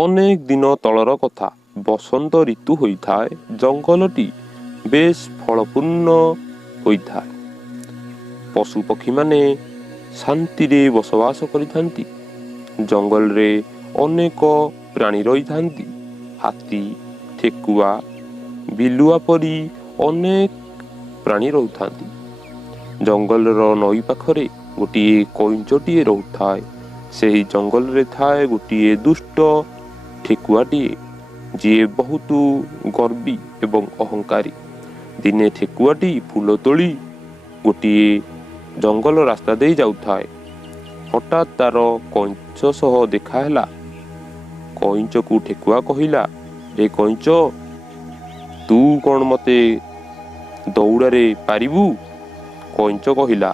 ଅନେକ ଦିନ ତଳର କଥା। ବସନ୍ତ ଋତୁ ହୋଇଥାଏ। ଜଙ୍ଗଲଟି ବେଶ ଫଳପୂର୍ଣ୍ଣ ହୋଇଥାଏ। ପଶୁପକ୍ଷୀମାନେ ଶାନ୍ତିରେ ବସବାସ କରିଥାନ୍ତି। ଜଙ୍ଗଲରେ ଅନେକ ପ୍ରାଣୀ ରହିଥାନ୍ତି। ହାତୀ, ଠେକୁଆ, ବିଲୁଆ ପରି ଅନେକ ପ୍ରାଣୀ ରହୁଥାନ୍ତି। ଜଙ୍ଗଲର ନଈ ପାଖରେ ଗୋଟିଏ କଇଁଚଟିଏ ରହୁଥାଏ। ସେହି ଜଙ୍ଗଲରେ ଥାଏ ଗୋଟିଏ ଦୁଷ୍ଟ ଠେକୁଆଟିଏ, ଯିଏ ବହୁତ ଗର୍ବୀ ଏବଂ ଅହଙ୍କାରୀ। ଦିନେ ଠେକୁଆଟି ଫୁଲ ତୋଳି ଗୋଟିଏ ଜଙ୍ଗଲ ରାସ୍ତା ଦେଇ ଯାଉଥାଏ। ହଠାତ୍ ତାର କଇଁଚ ସହ ଦେଖା ହେଲା। କଇଁଚକୁ ଠେକୁଆ କହିଲା, ରେ କଇଁଚ, ତୁ କ'ଣ ମୋତେ ଦୌଡ଼ରେ ପାରିବୁ? କଇଁଚ କହିଲା,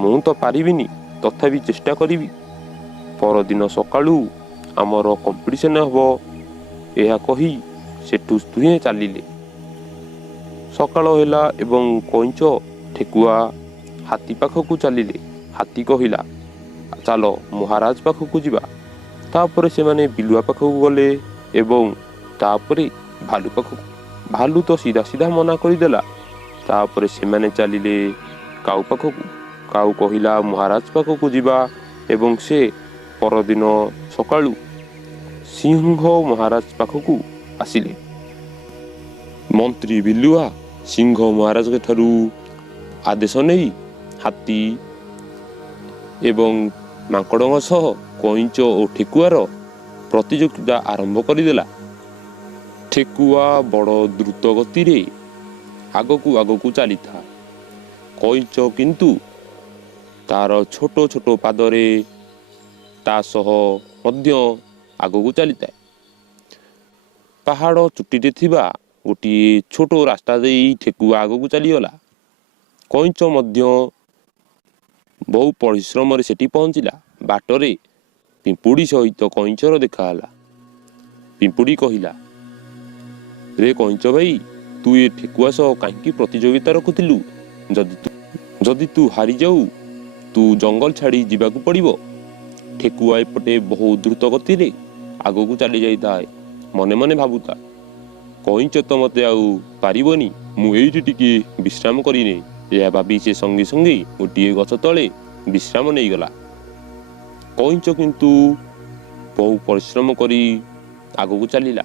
ମୁଁ ତ ପାରିବିନି, ତଥାପି ଚେଷ୍ଟା କରିବି। ପରଦିନ ସକାଳୁ ଆମର କମ୍ପିଟିସନ୍ ହେବ। ଏହା କହି ସେଠୁ ଦୁହେଁ ଚାଲିଲେ। ସକାଳ ହେଲା ଏବଂ କଇଁଚ ଠେକୁଆ ହାତୀ ପାଖକୁ ଚାଲିଲେ। ହାତୀ କହିଲା, ଚାଲ ମହାରାଜ ପାଖକୁ ଯିବା। ତାପରେ ସେମାନେ ବିଲୁଆ ପାଖକୁ ଗଲେ ଏବଂ ତାପରେ ଭାଲୁ ପାଖକୁ। ଭାଲୁ ତ ସିଧା ସିଧା ମନା କରିଦେଲା। ତାପରେ ସେମାନେ ଚାଲିଲେ କାଉ ପାଖକୁ। କାଉ କହିଲା, ମହାରାଜ ପାଖକୁ ଯିବା ଏବଂ ସେ ପରଦିନ ସକାଳୁ ସିଂହ ମହାରାଜ ପାଖକୁ ଆସିଲେ। ମନ୍ତ୍ରୀ ବିଲୁଆ ସିଂହ ମହାରାଜଙ୍କ ଠାରୁ ଆଦେଶ ନେଇ ହାତୀ ଏବଂ ମାଙ୍କଡ଼ଙ୍କ ସହ କଇଁଚ ଓ ଠେକୁଆର ପ୍ରତିଯୋଗିତା ଆରମ୍ଭ କରିଦେଲା। ଠେକୁଆ ବଡ଼ ଦ୍ରୁତ ଗତିରେ ଆଗକୁ ଆଗକୁ ଚାଲିଥାଏ। କଇଁଚ କିନ୍ତୁ ତାର ଛୋଟ ଛୋଟ ପାଦରେ ତା ସହ ମଧ୍ୟ ଆଗକୁ ଚାଲିଥାଏ। ପାହାଡ଼ ଚୁଟିରେ ଥିବା ଗୋଟିଏ ଛୋଟ ରାସ୍ତା ଦେଇ ଠେକୁଆ ଆଗକୁ ଚାଲିଗଲା। କଇଁଚ ମଧ୍ୟ ବହୁ ପରିଶ୍ରମରେ ସେଠି ପହଞ୍ଚିଲା। ବାଟରେ ପିମ୍ପୁଡ଼ି ସହିତ କଇଁଚର ଦେଖାହେଲା। ପିମ୍ପୁଡ଼ି କହିଲା, ରେ କଇଁଚ ଭାଇ, ତୁ ଏ ଠେକୁଆ ସହ କାହିଁକି ପ୍ରତିଯୋଗିତା ରଖୁଥିଲୁ? ଯଦି ତୁ ହାରିଯାଉ, ତୁ ଜଙ୍ଗଲ ଛାଡ଼ି ଯିବାକୁ ପଡ଼ିବ। ଠେକୁଆ ଏପଟେ ବହୁ ଦ୍ରୁତ ଗତିରେ ଆଗକୁ ଚାଲି ଯାଇଥାଏ। ମନେ ମନେ ଭାବୁଥାଏ, କଇଁଚ ତ ମୋତେ ଆଉ ପାରିବନି, ମୁଁ ଏଇଠି ଟିକେ ବିଶ୍ରାମ କରିନେଇ। ଏହା ଭାବି ସେ ସଙ୍ଗେ ସଙ୍ଗେ ଗୋଟିଏ ଗଛ ତଳେ ବିଶ୍ରାମ ନେଇଗଲା। କଇଁଚ କିନ୍ତୁ ବହୁ ପରିଶ୍ରମ କରି ଆଗକୁ ଚାଲିଲା।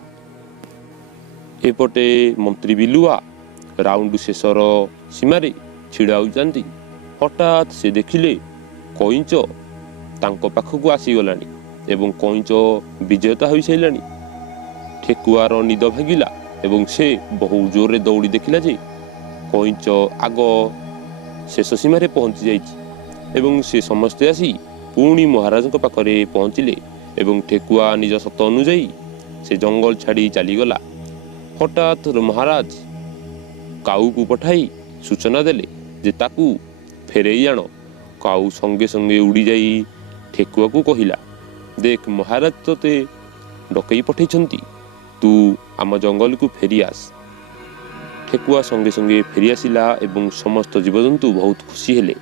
ଏପଟେ ମନ୍ତ୍ରୀ ବିଲୁଆ ରାଉଣ୍ଡ ଶେଷର ସୀମାରେ ଛିଡ଼ା ହୋଇଥାନ୍ତି। ହଠାତ୍ ସେ ଦେଖିଲେ କଇଁଚ ତାଙ୍କ ପାଖକୁ ଆସିଗଲାଣି ଏବଂ କଇଁଚ ବିଜେତା ହୋଇସାରିଲାଣି। ଠେକୁଆର ନିଦ ଭାଙ୍ଗିଲା ଏବଂ ସେ ବହୁ ଜୋରରେ ଦୌଡ଼ି ଦେଖିଲା ଯେ କଇଁଚ ଆଗ ଶେଷ ସୀମାରେ ପହଞ୍ଚି ଯାଇଛି ଏବଂ ସେ ସମସ୍ତେ ଆସି ପୁଣି ମହାରାଜଙ୍କ ପାଖରେ ପହଞ୍ଚିଲେ ଏବଂ ଠେକୁଆ ନିଜ ସତ ଅନୁଯାୟୀ ସେ ଜଙ୍ଗଲ ଛାଡ଼ି ଚାଲିଗଲା। ହଠାତ୍ ମହାରାଜ କାଉକୁ ପଠାଇ ସୂଚନା ଦେଲେ ଯେ ତାକୁ ଫେରେଇ ଆଣ। କାଉ ସଙ୍ଗେ ସଙ୍ଗେ ଉଡ଼ିଯାଇ ଠେକୁଆକୁ କହିଲା, ଦେଖ, ମହାରାଜ ତୋତେ ଡକେଇ ପଠାଇଛନ୍ତି, ତୁ ଆମ ଜଙ୍ଗଲକୁ ଫେରିଆସ। ଠେକୁଆ ସଙ୍ଗେ ସଙ୍ଗେ ଫେରିଆସିଲା ଏବଂ ସମସ୍ତ ଜୀବଜନ୍ତୁ ବହୁତ ଖୁସି ହେଲେ।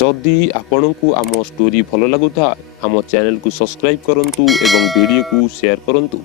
ଯଦି ଆପଣଙ୍କୁ ଆମ ଷ୍ଟୋରି ଭଲ ଲାଗୁଥାଏ, ଆମ ଚ୍ୟାନେଲକୁ ସବସ୍କ୍ରାଇବ୍ କରନ୍ତୁ ଏବଂ ଭିଡ଼ିଓକୁ ସେୟାର କରନ୍ତୁ।